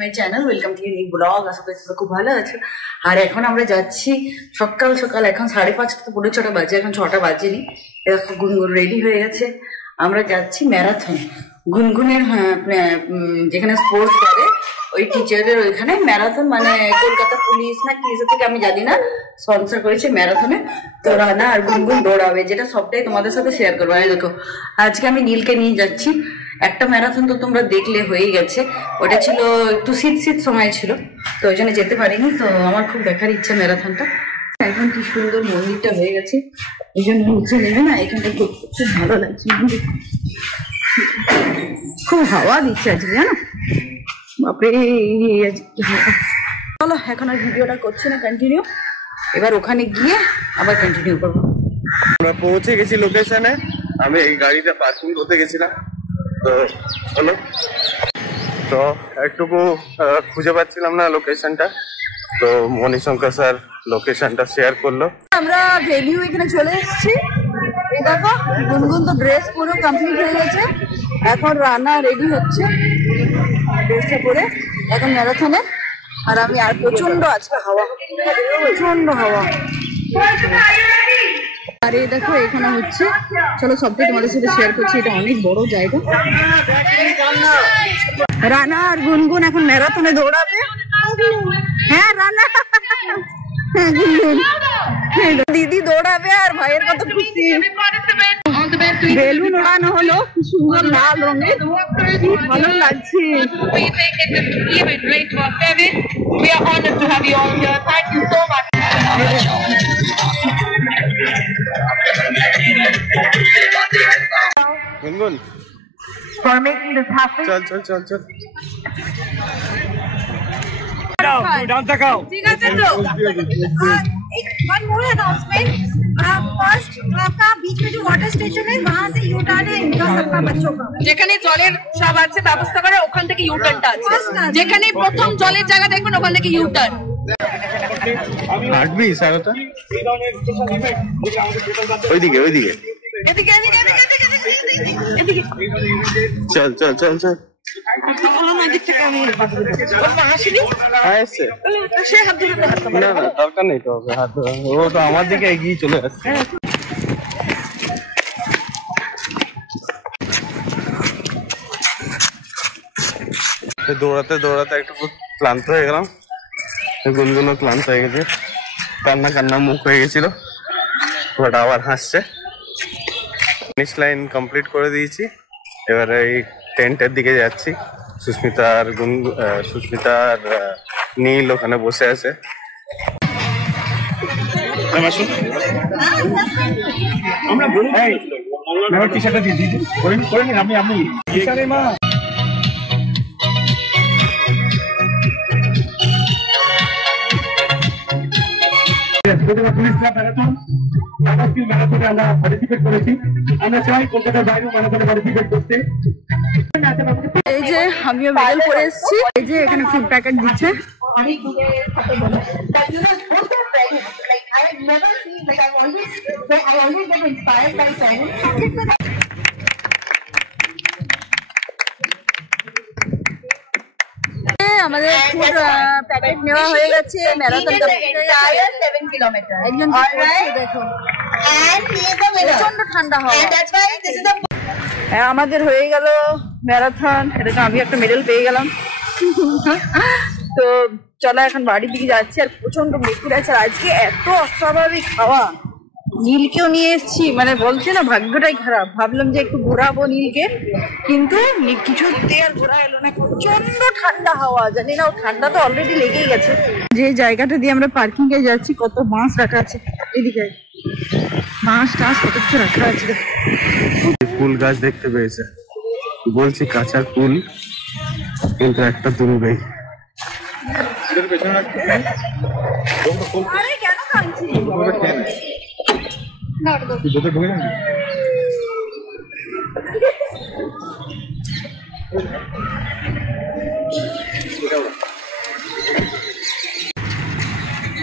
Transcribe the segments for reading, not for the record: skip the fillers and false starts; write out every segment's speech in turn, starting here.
My channel, welcome to new vlog. আশা করি তোমরা খুব ভালো আছো। আর এখন আমরা যাচ্ছি সকাল সকাল, এখন 5:30 তো 6:30 বাজে, এখন 6টা বাজেনি। এরকম গুনগুন রেডি হয়ে গেছে, আমরা যাচ্ছি ম্যারাথন। গুনগুনের যেখানে স্পোর্টস করে ওই টিচারের ওইখানে ম্যারাথন, মানে কলকাতা পুলিশ না কি থেকে আমি জানি না, স্পন্সর করেছে ম্যারাথনে। তো রানা আর গুনগুন দৌড়াবে, যেটা সবটাই তোমাদের সাথে শেয়ার করবো। দেখো আজকে আমি নীলকে নিয়ে যাচ্ছি। একটা ম্যারাথন তো তোমরা দেখলে হয়ে গেছে, ওটা ছিল একটু শীত সময় ছিল, তো ওই জন্য যেতে পারিনি। তো আমার খুব দেখার ইচ্ছা ম্যারাথনটা। এখন কি সুন্দর মন্দিরটা হয়ে গেছে, এই জন্য নিচে নেবে না, এখানটা খুব ভালো লাগছে। খুব হাওয়া দিচ্ছে আজকে, জানো বাপরে। চলো এখন আর ভিডিওটা করছি না, কন্টিনিউ। এবার ওখানে গিয়ে আবার কন্টিনিউ করবো। আমরা পৌঁছে গেছি লোকেশনে। আমি এই গাড়িটা পার্কিং করতে গেছিলাম, তো চলো। তো একটুকু খুঁজে পাচ্ছিলাম না লোকেশনটা, তো মণিশঙ্কর স্যার লোকেশনটা শেয়ার করলো। আমরা ভেলিউ এখানে চলে এসেছি। এই দেখো গুনগুন তো ড্রেস পুরো কমপ্লিট হয়ে গেছে, এখন রান্না রেডি হচ্ছে ড্রেসটা পরে এখন ম্যারাথনে। আর আমি আর প্রচন্ড আজকে হাওয়া, প্রচন্ড হাওয়া। আর এই দেখো এখানে হচ্ছে, চলো সবটাই তোমাদের সাথে শেয়ার করছি। এটা অনেক বড় জায়গা। রানা আর গুনগুন এখন ম্যারাথনে দৌড়াবে। হ্যাঁ রানা, হ্যাঁ গুনগুন, দিদি দৌড়াবে আর ভাইয়ের কত খুশি। বেলুন ওড়ানো হলো, কি সুন্দর লাল রঙের, কি ভালো লাগছে। গুনগুন চল চল চল চল। ठीक है तो एक वन मोर अनाउंसमेंट। फर्स्ट आपका बीच में जो वाटर स्टेशन है वहाँ से यू टर्न है इनका सबका बच्चों का, যেখানে জলের সব আছে ব্যবস্থা করে ওখান থেকে ইউ টার্নটা আছে। যেখানে প্রথম জলের জায়গা দেখবেন ওখান থেকে ইউ টার্ন। হাঁটবি সারাটা ওইদিকে ওইদিকে, এদিকে এদিকে এদিকে এদিকে চল চল চল চল। না না দরকার নেই তো, হাত ও তো আমার দিকে এগিয়ে চলে আসছে। দৌড়াতে দৌড়াতে একটু ক্লান্ত হয়ে গেলাম, গুনগুনও ক্লান্ত হয়ে গেছে, কান্না কান্না মুখ হয়ে গেছিল, বাট আবার হাসছে। ফিনিশ লাইন কমপ্লিট করে দিয়েছি, এবারে এই টেন্টের দিকে যাচ্ছি। সুস্মিতা আর নীল ওখানে বসে আছে। পুলিশ ক্লাব ম্যারাথন ম্যারাথনে আমরা পার্টিসিপেট করেছি। আমরা চাই কলকাতার বাইরেও ম্যারাথনে পার্টিসিপেট করতে। এই যে আমিও মেডেল পরে এসেছি। এই যে এখানে ফুড প্যাকেট দিচ্ছে। আমাদের ফুড প্যাকেট নেওয়া হয়ে গেছে। ম্যারাথন কমপ্লিট হয়ে গেছে 7 কিলোমিটার। একজন দেখো প্রচন্ড ঠান্ডা হাওয়া। আমাদের হয়ে গেল ম্যারাথন, এটাতে আমি একটা মেডেল পেয়ে গেলাম। তো চলো এখন বাড়ির দিকে যাচ্ছি। আর প্রচন্ড মেঘুর আছে, আর আজকে এত অস্বাভাবিক হাওয়া। নীলকেও নিয়ে এসেছি, মানে বলছে না ভাগ্যটাই খারাপ। ভাবলাম যে একটু ঘোরাবো নীলকে, কিন্তু কিছুতে আর ঘোরা এলো না। প্রচন্ড ঠান্ডা হাওয়া, জানি না ঠান্ডা তো অলরেডি লেগেই গেছে। যে জায়গাটা দিয়ে আমরা পার্কিং এ যাচ্ছি, কত বাঁশ রাখা আছে, এদিকে বাঁশ টাস কত কিছু রাখা আছে। ফুল গাছ দেখতে পেয়েছে, বলছি কাঁচা ফুল, কিন্তু একটা তুলবেই।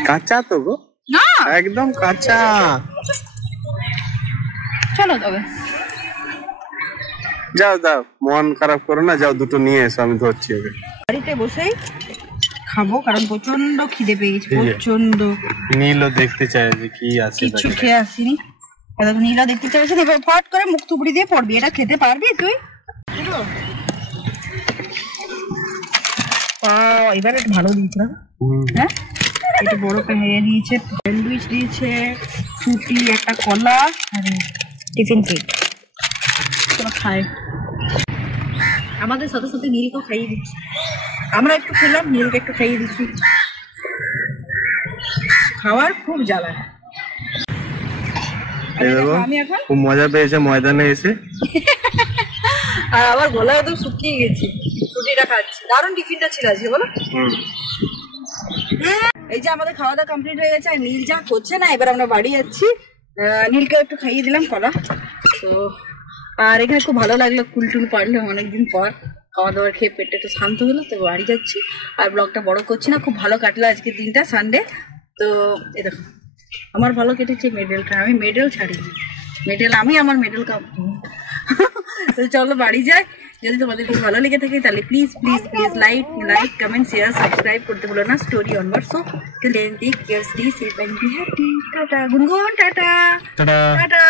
কাঁচা তো গো, একদম কাঁচা। চলো তবে যাও যাও, মন খারাপ করো না, যাও দুটো নিয়ে এসো, আমি ধরছি ওকে। বাড়িতে বসেই খাবো কারণ প্রচন্ড খিদে পেয়ে গেছে, প্রচন্ড। নীলও দেখতে চাই যে কি আছে, কিছু খেয়ে আসিনি, নীলা দেখতে চাইছি। এবার ফট করে মুখ থুবড়ি দিয়ে পড়বি। এটা খেতে পারবি তুই? এবার একটু ভালো দিয়েছে না? হ্যাঁ, এটা বড় ইয়ে দিয়েছে, স্যান্ডউইচ দিয়েছে, ফ্রুটি, একটা কলা আর টিফিন কেক। চলো খাই। আমাদের সাথে সাথে নীলকেও খাইয়ে দিচ্ছি। আমরা একটু খেলাম, নীলকে একটু খাইয়ে দিচ্ছি। খাওয়ার খুব জ্বালা। আমি এখন খুব মজা পেয়েছে ময়দানে এসে। আর আমার গলা একদম শুকিয়ে গেছি, ছুটিটা খাচ্ছি। দারুণ টিফিনটা ছিল আজকে, বলো। এই যে আমাদের খাওয়া দাওয়া কমপ্লিট হয়ে গেছে, আর নীল যা করছে না, এবার আমরা বাড়ি যাচ্ছি। নীলকে একটু খাইয়ে দিলাম কলা। তো আর এখানে খুব ভালো লাগলো, কুলটুল পারলাম অনেকদিন পর। খাওয়া দাওয়ার খেয়ে পেটটা একটু শান্ত হলো, তো বাড়ি যাচ্ছি। আর ব্লগটা বড় করছি না, খুব ভালো কাটলো আজকের দিনটা, সানডে। তো এ দেখো আমার ভালো কেটেছে মেডেলটা। আমি মেডেল ছাড়িনি, মেডেল আমি আমার মেডেল কাঁপবো। তো চলো বাড়ি যাই। যদি তোমাদের খুব ভালো লেগে থাকে তাহলে please please please like comment share subscribe করতে ভুলো না। Story onward. So till then take care, stay safe and be happy. Tata Gungun, tata tata tata.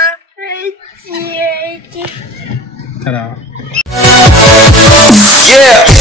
Yeah.